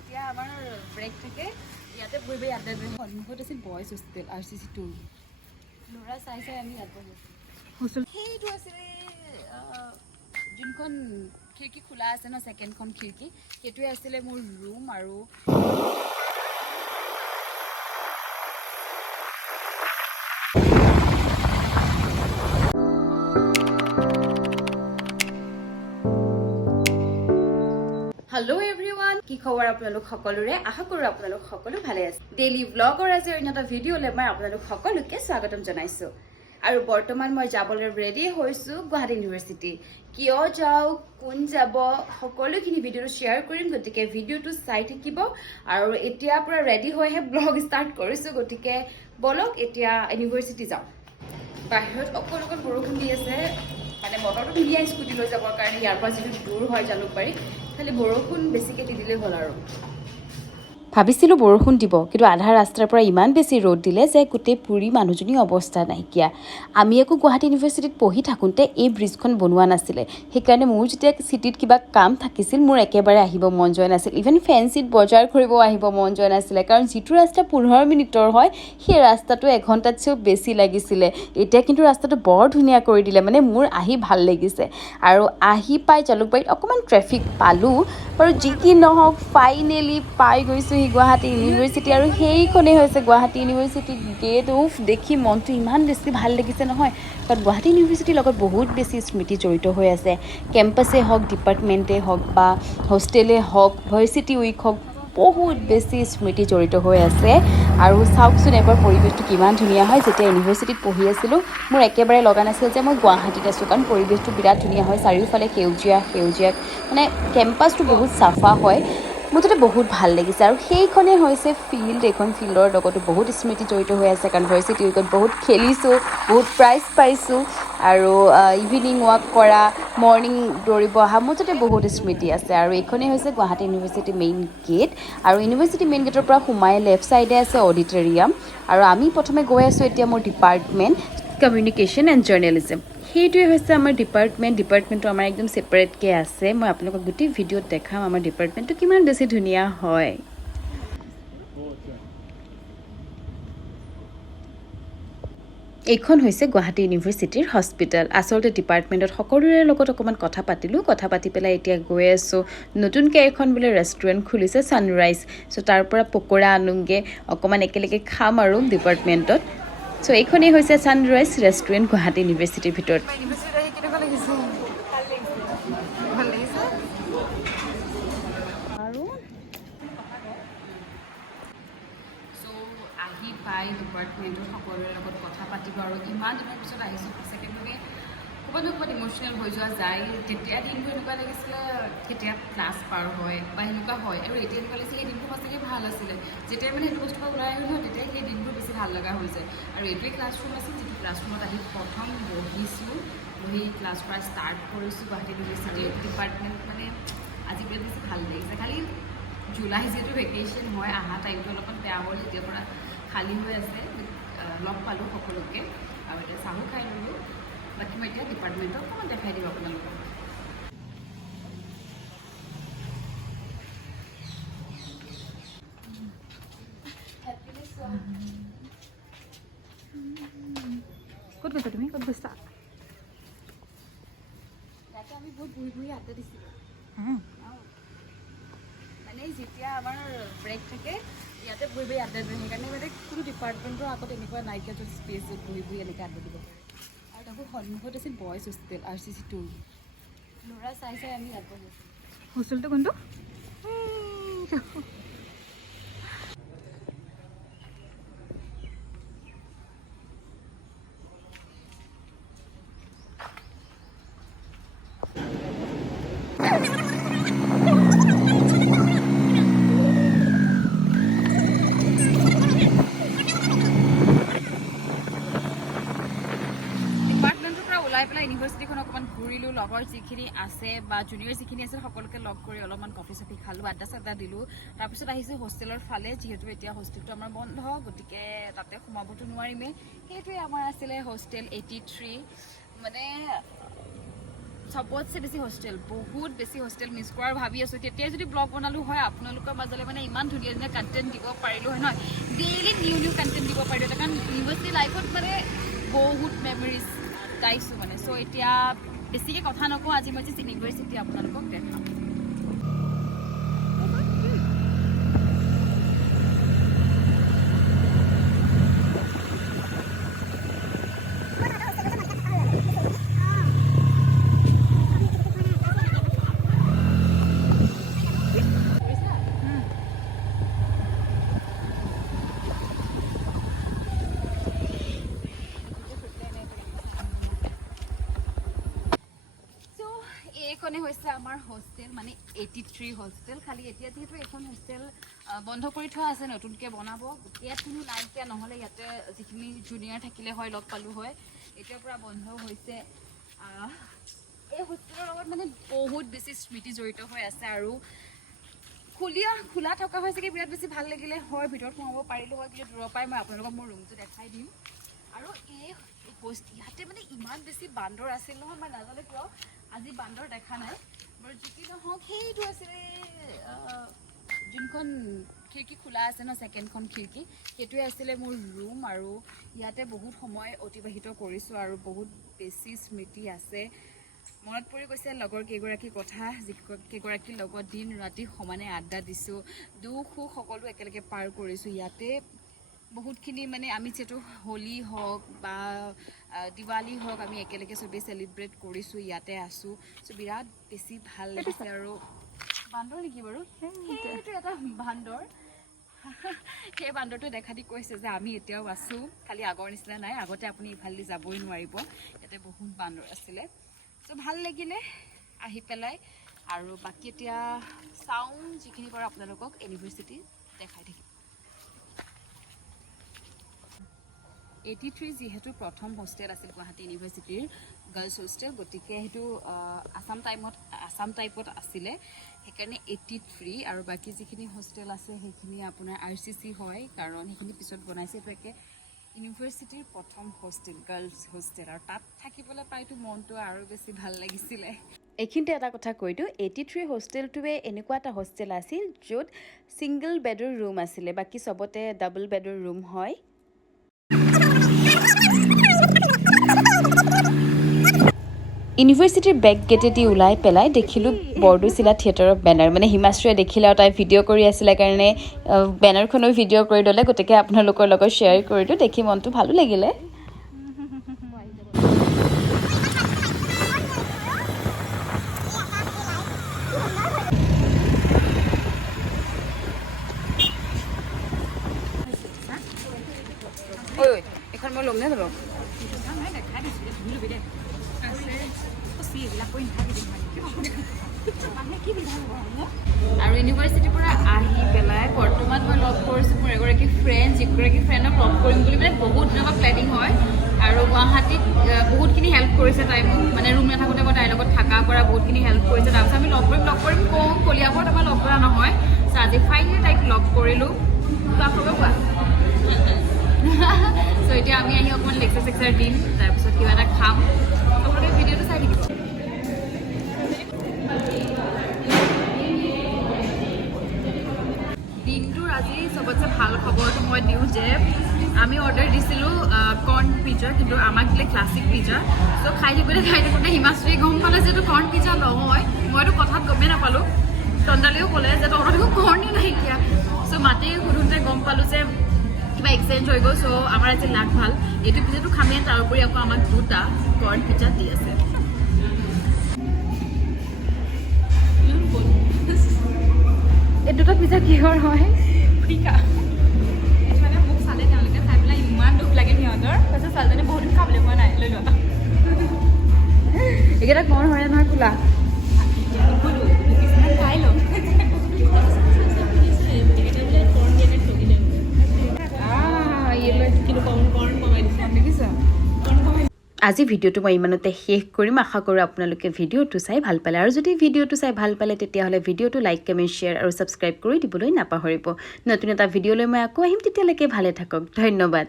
যেতিয়া আমাৰ ব্ৰেক থাকে ইয়াতে বহিব ইয়াতে সন্মুখত আছিল বয়জ হোষ্টেল RCC 2 ল'ৰা চাই আমি ইয়াত বহি আছোঁ সেইটো আছিলে যোনখন খিৰিকী খোলা আছে ন ছেকেণ্ডখন খিৰিকী সেইটোৱে আছিলে মোৰ ৰুম আৰু हेलो एवरीवन की खबर आपलोक सकलोरे आशा करूँ आपलोक सकलो भाले आछे डेली व्लगर आज अन्यथा भिडिओले मैं आपलोक सकलोके स्वागतम जनाइছো আৰু বৰ্তমান মই যাবলৈ ৰেডি হৈছো গুৱাহাটী ইউনিভাৰ্সিটি কিয় যাও কোন যাব সকলোখিনি ভিডিঅটো শেয়াৰ কৰিম গতিকে ভিডিঅটো চাই থাকিব আৰু এতিয়া পুৰা ৰেডি হৈহে ব্লগ ষ্টাৰ্ট কৰিছো গতিকে বলক এতিয়া ইউনিভাৰ্সিটি যাও বাহিৰত অকল বৰষুণ দি আছে মানে বতৰটো ধুনীয়া স্কুটি লৈ যাবৰ কাৰণে ইয়াৰ পৰা যিটো দূৰ হয় জালুকবাৰী খালি বৰষুণ বেছিকৈ দি দিলে হ'ল আৰু ভাবিছিলোঁ বৰষুণ দিব কিন্তু আধা ৰাস্তাৰ পৰা ইমান বেছি ৰ'দ দিলে যে গোটেই পুৰি মানুহজনী অৱস্থা নাইকিয়া আমি আকৌ গুৱাহাটী ইউনিভাৰ্চিটিত পঢ়ি থাকোঁতে এই ব্ৰিজখন বনোৱা নাছিলে সেইকাৰণে মোৰ যেতিয়া চিটিত কিবা কাম থাকিছিল মোৰ একেবাৰে আহিব মন যোৱা নাছিল ইভেন ফেঞ্চিত বজাৰ কৰিব আহিব মন যোৱা নাছিলে কাৰণ যিটো ৰাস্তা 15 মিনিটৰ হয় সেই ৰাস্তাটো এঘণ্টাতছেও বেছি লাগিছিলে এতিয়া কিন্তু ৰাস্তাটো বৰ ধুনীয়া কৰি দিলে মানে মোৰ আহি ভাল লাগিছে আৰু আহি পাই জালুকবাৰীত অকণমান ট্ৰেফিক পালোঁ আৰু যি কি নহওক ফাইনেলি পাই গৈছোঁ গুৱাহাটী ইউনিভাৰ্চিটি আৰু সেইখনেই হৈছে গুৱাহাটী ইউনিভাৰ্চিটি গেট উফ দেখি মনটো ইমান বেছি ভাল লাগিছে নহয় কাৰণ গুৱাহাটী ইউনিভাৰ্চিটিৰ লগত বহুত বেছি স্মৃতি জড়িত হৈ আছে কেম্পাছে হওক ডিপাৰ্টমেণ্টেই হওক বা হোষ্টেলে হওক ভাৰ্চিটি উইক হওক বহুত বেছি স্মৃতি জড়িত হৈ আছে আৰু চাওকচোন এবাৰ পৰিৱেশটো কিমান ধুনীয়া হয় যেতিয়া ইউনিভাৰ্চিটিত পঢ়ি আছিলোঁ মোৰ একেবাৰে লগা নাছিল যে মই গুৱাহাটীত আছোঁ কাৰণ পৰিৱেশটো বিৰাট ধুনীয়া হয় চাৰিওফালে সেউজীয়া মানে কেম্পাছটো বহুত চাফা হয় মুঠতে বহুত ভাল লাগিছে আৰু সেইখনেই হৈছে ফিল্ড এইখন ফিল্ডৰ লগতো বহুত স্মৃতি জড়িত হৈ আছে কাৰণ ভাৰ্চিটি উইকত বহুত খেলিছোঁ বহুত প্ৰাইজ পাইছোঁ আৰু ইভিনিং ৱাক কৰা মৰ্ণিং দৌৰিব অহা মুঠতে বহুত স্মৃতি আছে আৰু এইখনেই হৈছে গুৱাহাটী ইউনিভাৰ্চিটি মেইন গেট আৰু ইউনিভাৰ্চিটি মেইন গেটৰ পৰা সোমাই লেফ্ট ছাইডে আছে অডিটৰিয়াম আৰু আমি প্ৰথমে গৈ আছোঁ এতিয়া মোৰ ডিপাৰ্টমেণ্ট কমিউনিকেশ্যন এণ্ড জাৰ্নেলিজম সেইটোৱে হৈছে আমাৰ ডিপাৰ্টমেণ্টটো আমাৰ একদম ছেপাৰেটকৈ আছে মই আপোনালোকক গোটেই ভিডিঅ'ত দেখাম আমাৰ ডিপাৰ্টমেণ্টটো কিমান বেছি ধুনীয়া হয় এইখন হৈছে গুৱাহাটী ইউনিভাৰ্চিটিৰ হস্পিটেল আচলতে ডিপাৰ্টমেণ্টত সকলোৰে লগত অকণমান কথা পাতি পেলাই এতিয়া গৈ আছোঁ নতুনকৈ এখন বোলে ৰেষ্টুৰেণ্ট খুলিছে ছানৰাইজ চ' তাৰ পৰা পকৰা আনোগৈ অকণমান একেলগে খাম আৰু ডিপাৰ্টমেণ্টত চ' এইখনেই হৈছে ছানৰাইজ ৰেষ্টুৰেণ্ট গুৱাহাটী ইউনিভাৰ্চিটিৰ ভিতৰত আৰু আহি পাই ডিপাৰ্টমেণ্টৰ সকলোৰে লগত কথা পাতিব আৰু ইমান দিনৰ পিছত আহিছোঁ সঁচাকৈ মানে ক'ৰবাত ইম'চনেল হৈ যোৱা যায় তেতিয়া দিনটো এনেকুৱা লাগিছিলে কেতিয়া ক্লাছ পাৰ হয় বা সেনেকুৱা হয় আৰু এতিয়া এনেকুৱা লাগিছে সেই দিনটো সঁচাকৈ ভাল আছিলে যেতিয়া মানে সেইটো বস্তুৰ পৰা ওলাই আহিলোঁ নহয় তেতিয়া সেই দিনবোৰ বেছি ভাল লগা হৈ যায় আৰু এইটোৱে ক্লাছৰুম আছিল যিটো ক্লাছৰুমত আহি প্ৰথম বহি ক্লাছ কৰা ষ্টাৰ্ট কৰিছোঁ গুৱাহাটী ইউনিভাৰ্চিটিৰ ডিপাৰ্টমেণ্ট মানে আজি বিৰাট বেছি ভাল লাগিছে খালি জুলাই যিহেতু ভেকেশ্যন হয় অহা টাইমটো অলপমান বেয়া হ'ল যেতিয়াৰ পৰা খালী হৈ আছে লগ পালোঁ সকলোকে আৰু এতিয়া চাহো খাই ল'লোঁ বাকী মই এতিয়া ডিপাৰ্টমেণ্টত অকণমান দেখাই দিম আপোনালোকক ক'ত গৈছা তুমি ক'ত গৈছা ইয়াতে আমি বহুত বহি আড্ডা দিছিলোঁ মানে যেতিয়া আমাৰ ব্ৰেক থাকে ইয়াতে বহি আড্ডা দিয়ে সেইকাৰণে মানে কোনো ডিপাৰ্টমেণ্টৰ আগত এনেকুৱা নাইকিয়া য'ত স্পেচ য'ত বহি এনেকৈ আড্ডা দিব আৰু তাকো সন্মুখত আছিল বয়জ হোষ্টেল RCC 2 ল'ৰা চাই আমি ইয়াত বহি আছোঁ হোষ্টেলটো কোনটো ইউনিভাৰ্চিটিখন অকণমান ঘূৰিলোঁ লগৰ যিখিনি আছে বা জুনিয়ৰ যিখিনি আছে সকলোকে লগ কৰি অলপমান কফি চফি খালোঁ আড্ডা চাড্ডা দিলোঁ তাৰপিছত আহিছোঁ হোষ্টেলৰ ফালে যিহেতু এতিয়া হোষ্টেলটো আমাৰ বন্ধ গতিকে তাতে সোমাবতো নোৱাৰিমেই সেইটোৱে আমাৰ আছিলে হোষ্টেল 83 মানে সবতছে বেছি হোষ্টেল বহুত বেছি হোষ্টেল মিছ কৰাৰ ভাবি আছোঁ তেতিয়া যদি ব্লগ বনালোঁ হয় আপোনালোকৰ মাজলৈ মানে ইমান ধুনীয়া ধুনীয়া কণ্টেণ্ট দিব পাৰিলোঁ হয় নহয় ডেইলি নিউ কণ্টেণ্ট দিব পাৰিলোঁ হয় কাৰণ ইউনিভাৰ্চিটি লাইফত মানে বহুত মেমৰিজ গাইছোঁ মানে চ' এতিয়া বেছিকৈ কথা নকওঁ আজি মই ইউনিভাৰ্চিটি আপোনালোকক দেখাম এইখনে হৈছে আমাৰ হোষ্টেল মানে 83 হোষ্টেল খালি এতিয়া যেহেতু এখন হোষ্টেল বন্ধ কৰি থোৱা আছে নতুনকৈ বনাব ইয়াত কোনো নাইকিয়া নহ'লে ইয়াতে যিখিনি জুনিয়ৰ থাকিলে হয় লগ পালোঁ হয় এতিয়াৰ পৰা বন্ধ হৈছে এই হোষ্টেলৰ লগত মানে বহুত বেছি স্মৃতি জড়িত হৈ আছে আৰু খোলা থকা হৈ চাগে বিৰাট বেছি ভাল লাগিলে হয় ভিতৰত সোমাব পাৰিলোঁ হয় কিন্তু দূৰৰ পৰাই মই আপোনালোকক মোৰ ৰুমটো দেখাই দিম আৰু এই ইয়াতে মানে ইমান বেছি বান্দৰ আছিল নহয় মই নাজানো কিয় আজি বান্দৰ দেখা নাই বাৰু যি নহওক সেইটো আছিলে যোনখন খিৰিকী খোলা আছে ন ছেকেণ্ডখন খিৰিকী সেইটোৱে আছিলে মোৰ ৰুম আৰু ইয়াতে বহুত সময় অতিবাহিত কৰিছোঁ আৰু বহুত বেছি স্মৃতি আছে মনত পৰি গৈছে লগৰ কেইগৰাকীৰ কথা যিকেইগৰাকীৰ লগত দিন ৰাতি সমানে আড্ডা দিছোঁ দুখ সুখ সকলো একেলগে পাৰ কৰিছোঁ ইয়াতে বহুতখিনি মানে আমি যিহেতু হোলী হওক বা দিৱালী হওক আমি একেলগে চবেই চেলিব্ৰেট কৰিছোঁ ইয়াতে আছোঁ চ' বিৰাট বেছি ভাল লাগিছে আৰু বান্দৰ নেকি বাৰু সেইটো এটা বান্দৰ সেই বান্দৰটো দেখা দি কৈছে যে আমি এতিয়াও আছোঁ খালি আগৰ নিচিনা নাই আগতে আপুনি ইফালেদি যাবই নোৱাৰিব ইয়াতে বহুত বান্দৰ আছিলে চ' ভাল লাগিলে আহি পেলাই আৰু বাকী এতিয়া চাওঁ যিখিনি বাৰু আপোনালোকক ইউনিভাৰ্চিটি দেখাই থাকিম 83 যিহেতু প্ৰথম হোষ্টেল আছিল গুৱাহাটী ইউনিভাৰ্চিটিৰ গাৰ্লছ হোষ্টেল গতিকে সেইটো আছাম টাইপত আছিলে সেইকাৰণে 83 আৰু বাকী যিখিনি হোষ্টেল আছে সেইখিনি আপোনাৰ RCC হয় কাৰণ সেইখিনি পিছত বনাইছে একে ইউনিভাৰ্চিটিৰ প্ৰথম হোষ্টেল গাৰ্লছ হোষ্টেল আৰু তাত থাকিবলৈ পাইতো মনটো আৰু বেছি ভাল লাগিছিলে এইখিনিতে এটা কথা কৈ দিওঁ 83 হোষ্টেলটোৱে এনেকুৱা এটা হোষ্টেল আছিল য'ত ছিংগল বেডৰ ৰুম আছিলে বাকী চবতে ডাবল বেডৰ ৰুম হয় ইউনিভাৰ্চিটিৰ বেক গেটেদি ওলাই পেলাই দেখিলোঁ বৰদৈচিলা থিয়েটাৰৰ বেনাৰ মানে হিমাশ্ৰীয়ে দেখিলে আৰু তাই ভিডিঅ' কৰি আছিলে কাৰণে বেনাৰখনো ভিডিঅ' কৰি ল'লে গতিকে আপোনালোকৰ লগত শ্বেয়াৰ কৰিলোঁ দেখি মনটো ভালো লাগিলে এখন মই ল'ম নে নল'ম আৰু ইউনিভাৰ্চিটিৰ পৰা আহি পেলাই বৰ্তমান মই লগ কৰিছোঁ মোৰ এগৰাকী ফ্ৰেণ্ডক লগ কৰিম বুলি মানে বহুত দিনৰ পৰা প্লেনিং হয় আৰু গুৱাহাটীত বহুতখিনি হেল্প কৰিছে তাই মোক মানে ৰুম নাথাকোঁতে মই তাইৰ লগত থকা কৰা বহুতখিনি হেল্প কৰিছে তাৰপিছত আমি লগ কৰিম কওঁ কলিয়াবৰত আমাৰ লগ কৰা নহয় চ' আজি ফাইনেলি তাইক লগ কৰিলোঁ আপোনালোকে কোৱা চ' এতিয়া আমি আহি অকণমান লেকচাৰ দিম তাৰপিছত কিবা এটা খাম আপোনালোকে ভিডিঅ'টো চাই থাকিব দিনটোৰ আজি চবতছে ভাল খবৰটো মই দিওঁ যে আমি অৰ্ডাৰ দিছিলোঁ কৰ্ণ পিজ্জা কিন্তু আমাক দিলে ক্লাছিক পিজ্জা চ' খাই থাকোঁতে হিমাশ্ৰীয়ে গম পালে যে এইটো কৰ্ণ পিজ্জা নহয় মইতো কথাত গমেই নাপালোঁ চন্দালেও ক'লে যে তহঁতৰ দেখোন কৰ্ণেই নাইকিয়া চ' মাতি সুধোঁতে গম পালোঁ যে কিবা এক্সচেঞ্জ হৈ গ'ল চ' আমাৰ আজি লাগ ভাল এইটো পিজ্জাটো খামেই তাৰোপৰি আকৌ আমাক দুটা কৰ্ণ পিজ্জা দি আছে এই দুটা পিজ্জা কিহৰ হয় ফ্ৰিকা মানে মোক চালে তেওঁলোকে চাই পেলাই ইমান দুখ লাগে সিহঁতৰ তাৰপিছত ছোৱালীজনী বহুত দিন খাবলৈ পোৱা নাই লৈ লোৱা এইকেইটা কৰ্ণ হয় নহয় খোলা খাই ল'ম আজি ভিডিঅ'টো মই ইমানতে শেষ কৰিম আশা কৰোঁ আপোনালোকে ভিডিঅ'টো চাই ভাল পালে আৰু যদি ভিডিঅ'টো চাই ভাল পালে তেতিয়াহ'লে ভিডিঅ'টো লাইক কমেণ্ট শ্বেয়াৰ আৰু ছাবস্ক্ৰাইব কৰি দিবলৈ নাপাহৰিব নতুন এটা ভিডিঅ'লৈ মই আকৌ আহিম তেতিয়ালৈকে ভালে থাকক ধন্যবাদ